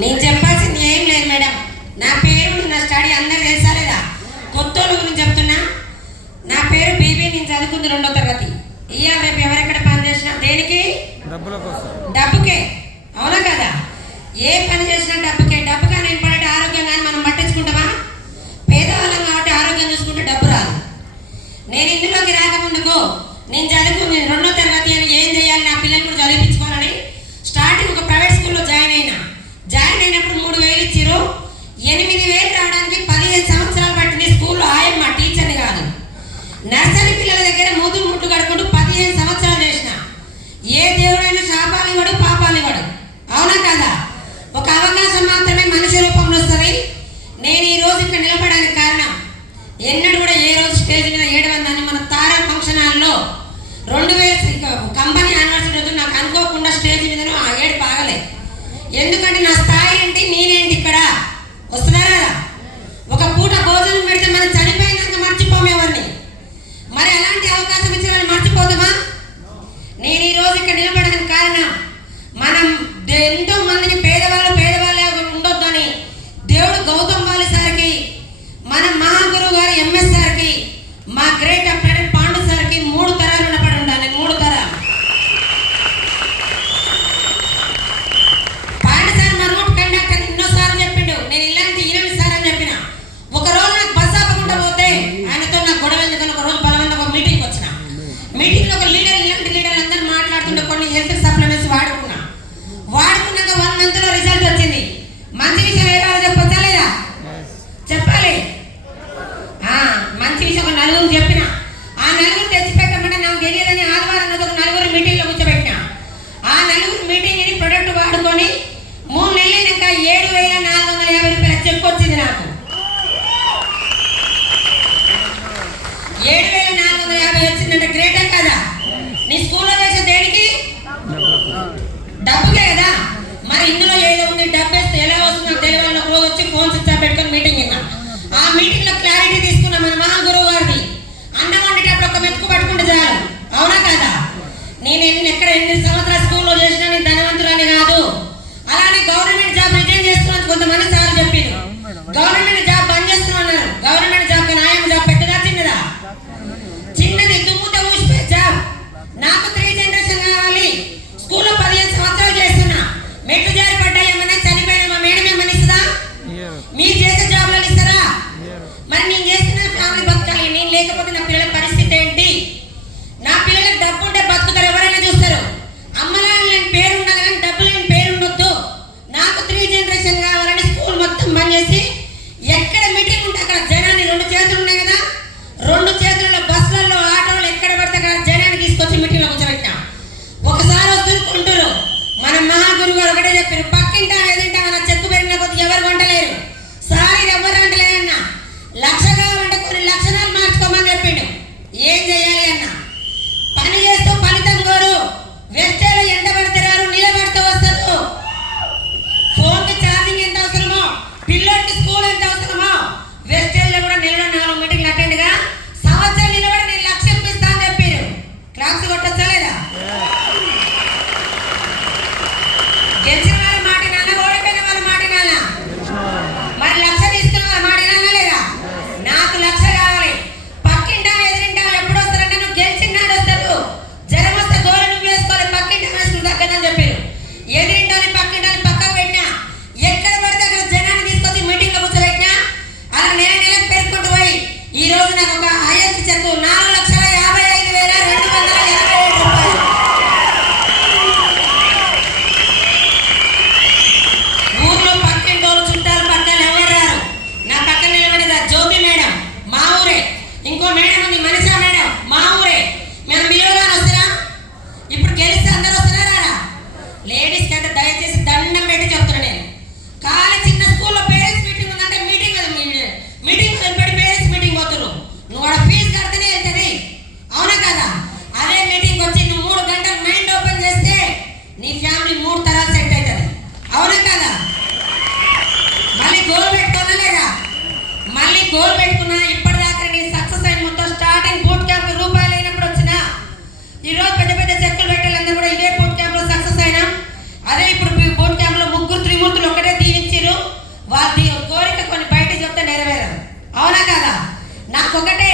నేను చెప్పాల్సింది ఏం లేదు మేడం. నా పేరు నా స్టడీ అందరు తెలుసా లేదా? కొత్త గురించి చెప్తున్నా. నా పేరు బీబీ. నేను చదువుకుంది 2వ తరగతి. ఇవాళ రేపు ఎవరెక్కడ పని చేసినా దేనికి? డబ్బుకే. అవునా కదా? ఏ పని చేసినా డబ్బుకే. డబ్బుగా నేను పడే ఆరోగ్యం కానీ మనం పట్టించుకుంటామా? పేదవాళ్ళం కాబట్టి ఆరోగ్యం చూసుకుంటే డబ్బు రాదు. నేను ఇందులోకి రాకముందుకు నేను చదువుకుంది 2వ తరగతి అని ఏం చేయాలి, నా పిల్లల్ని కూడా చదివించుకోవాలని స్టార్టింగ్ ఒక ప్రైవేట్ స్కూల్లో జాయిన్ అయినప్పుడు 3,000 ఇచ్చారు. 8,000 రావడానికి 15 సంవత్సరాలు పట్టింది. స్కూల్లో ఆయమ్మ, టీచర్ని కాదు. నర్సరీ పిల్లల దగ్గర మూతులు ముట్టు కడుకుంటూ 15 సంవత్సరాలు చేసిన. ఏ దేవుడైనా శాపాలు ఇవ్వడు, పాపాలు ఇవ్వడు. అవునా కదా? ఒక అవకాశం మాత్రమే మనిషి రూపంలో వస్తుంది. నేను ఈ రోజు ఇక్కడ నిలబడడానికి కారణం, ఎన్నడూ కూడా ఏ రోజు స్టేజ్ మీద ఏడవని మన తారా ఫంక్షన్ హాల్లో 2000 కంపెనీ యానివర్సరీ రోజు నాకు అనుకోకుండా స్టేజ్ మీద ఆ ఏడు బాగలే. ఎందుకంటే నా స్థాయి ఏంటి, నేనేంటి ఇక్కడ వస్తున్నారా? ఒక పూట భోజనం పెడితే మనం చనిపోయినాక మర్చిపోము ఎవరిని. మరి అలాంటి అవకాశం ఇచ్చిన వాళ్ళు మర్చిపోతామా? నేను ఈ రోజు ఇక్కడ నిలబడడానికి కారణం, మనం ఎంతో మందిని పేదవాళ్ళే ఉండొద్దు అని దేవుడు గౌతమ్ వాలి సార్కి, మన మహాగురువు గారు ఎంఎస్ సార్కి, మా గ్రేట్ అప్లైడ్ పాండు సార్కి 3 తరాలు ఉండబడి ఉండాలి. 3 తరాలు. పాండు సార్ మా రూట్ కండక్టర్ ఎన్నోసార్లు చెప్పిండు. నేను ఇలాంటి ఈయన సార్ అని చెప్పిన. ఒకరోజు నాకు బస్ ఆపకుండా పోతే ఆయనతో నాకు గొడవ ఎందుకని ఒక రోజు బలవంతంగా ఒక మీటింగ్కి వచ్చిన. మీటింగ్లో ఒక ఇలాంటి లీడర్లు అందరూ మాట్లాడుతుంటే కొన్ని హెల్త్ సప్లిమెంట్స్ వాడుకున్నాక 1 మంత్లో రిజల్ట్ వచ్చింది. మంచి విషయం ఏ రోజు చెప్పొచ్చా లేదా? చెప్పాలి. మంచి విషయం ఒక 4 చెప్పిన. ఆ 4 తెచ్చిపెట్టమంటే నాకు తెలియదని ఆదివారం రోజు ఒక 4 మీటింగ్లో కూర్చోబెట్టిన. ఆ 4 మీటింగ్ని ప్రొడక్ట్ వాడుకొని 3 నెలలైనాక 7,450 రూపాయల చెక్ వచ్చింది నాకు. 7,450 వచ్చిందంటే గ్రేటే కదా? నీ స్కూల్లో చేసే దేనికి? డబ్బుకే కదా. మరి ఇందులో ఏదో ఉంది, డబ్బు వేస్తే ఎలా వస్తుందో తెలియాలని ఒక రోజు వచ్చి ఫోన్ స్విచ్ ఆఫ్ పెట్టుకొని మీటింగ్ విన్నా. ఆ మీటింగ్ లో క్లారిటీ తీసుకున్నా, మన మహాగురువు గారిది అన్నం వండేటప్పుడు ఒక మెతుకు పట్టుకుంటే చాలు. అవునా కదా? నేను ఎన్ని సంవత్సరాలు స్కూల్లో చేసినా నేను ధనవంతులని కాదు. అలానే గవర్నమెంట్ జాబ్ రిజైన్ చేస్తున్నాను కొంతమంది సార్లు చెప్పిండు. గవర్నమెంట్ జాబ్ బంద్ చేస్తున్నారు. గవర్నమెంట్ జాబ్ న్యాయం జాబ్ పెద్దదా చిన్నదా? చిన్నది. దుమ్ముతో ఊసిపోయే జాబ్. నాకు 3 జనరేషన్ కావాలి. స్కూల్లో 15 సంవత్సరాలు చేస్తున్నా. మెట్లు జారి పడ్డాయి, ఏమన్నా చనిపోయినా మా మేడం ఏమన్నా ఇస్తుందా? మీరు చేసే జాబ్లలో ఇస్తారా? మరి నేను చేస్తున్న ఫ్యామిలీ బతకాలి. నేను లేకపోతే నా పిల్లల పరిస్థితి ఏంటి? నా పిల్లలకు డబ్బు ఉంటే బతుకుతారు, ఎవరైనా చూస్తారు. అమ్మలాని లేని పేరు ఉండాలి కానీ డబ్బు లేని పేరు ఉండొద్దు. నాకు 3 జనరేషన్ కావాలని స్కూల్ మొత్తం బంద్ చేసి ఎక్కడ మీటింగ్ ఉంటే అక్కడ జనాన్ని 2 చేతులు ఉన్నాయి కదా, 2 చేతులలో బస్సులలో ఆటోలు ఎక్కడ పడితే అక్కడ జనాన్ని తీసుకొచ్చి మీటింగ్లో కూర్చోబెట్టినా. ఒకసారి వస్తుంటారు. మన మహాగురువు గారు ఒకటే చెప్పారు, పక్కింటా ఎదుంటా మన చెక్కు పెరిగిన కొద్ది ఎవరు వంటలేరు. సారీ ఎవరు వంటలేరన్నా. 1,00,000 కావాలంటే కొన్ని లక్షణాలు మార్చుకోమని చెప్పిండు. ఏం చేయాలి అన్న? పని చేస్తూ ఫలితం కోరు. వెస్టేలో ఎండ పడతారు, నిలబడితే వస్తారు. ఫోన్కి ఛార్జింగ్ ఎంత అవసరమో, పిల్లోడికి స్కూల్ ఎంత అవసరమో, వెస్టేజ్లో కూడా నెలలో 4 మీటింగ్లు అటెండ్గా సంవత్సరం నిలబడి నేను 1,00,000 ఇప్పిస్తా అని చెప్పారు. క్లాప్స్ కొట్టొచ్చా లేదా? గెలిచిన వాళ్ళ మాట నాన్న, ఓడిపోయిన వాళ్ళ మాట నాన్న. మరి 1,00,000 తీసుకున్న వాళ్ళ మాట నాన్న లేదా? నాకు 1,00,000 కావాలి. పక్కింటా ఎదిరింటా ఎప్పుడు వస్తారంటే నువ్వు గెలిచినాడు వస్తారు. జ్వరం వస్తే గోలు నువ్వు వేసుకోవాలి, పక్కింటా వేసుకుని తగ్గదని చెప్పారు. ఎదిరింటాని పక్కింటాని పక్కకు పెట్టినా. ఎక్కడ పడితే అక్కడ జనాన్ని తీసుకొచ్చి మీటింగ్లో కూర్చోబెట్టినా. అలా నెలకు పేర్కొంటూ పోయి ఈ రోజు నాకు ఒక హైయెస్ట్ చెక్ 4,55,287 రూపాయలు. ఊర్లో పక్కింటి వాళ్ళు చుట్టాలు పక్కన ఎవరు రారు. నా పక్కన నిలబడేది జ్యోతి మేడం, మా ఊరే. ఇంకో మేడం ఉంది మనీషా మేడం, మా ఊరే. మేము బిలువగానే వస్తారా? ఇప్పుడు గెలిస్తే అందరూ వస్తున్నారా? లేడీస్ కంటే దయచేసి దండం పెట్టి చెప్తున్నా. నేను కాలి చిన్న స్కూల్లో పేరెంట్స్ మీటింగ్ ఉందంటే మీటింగ్ పెట్టి పేరెంట్స్ మీటింగ్ పోతున్నారు. నువ్వు అక్కడ ఫీజు కడితేనే వెళ్తుంది. అవునా కదా? అదే మీటింగ్ వచ్చి నువ్వు 3 గంటలు మైండ్ ఓపెన్ చేస్తే నీ ఫ్యామిలీ 3 తరాలు సెట్ అవుతుంది. అవునా కదా? మళ్ళీ గోల్ పెట్టుకున్నా లేదా? మళ్ళీ గోల్ పెట్టుకున్నా. ఇప్పటిదాకా నేను సక్సెస్ అయిన మొత్తం స్టార్టింగ్ బూట్ క్యాంప్ రూపాయలు అయినప్పుడు వచ్చిన. ఈరోజు పెద్ద పెద్ద చెక్కులు పెట్టాలందరూ కూడా ఇదే బూట్ క్యాంప్లో సక్సెస్ అయినా. అదే అవునా కదా? నాకొకటే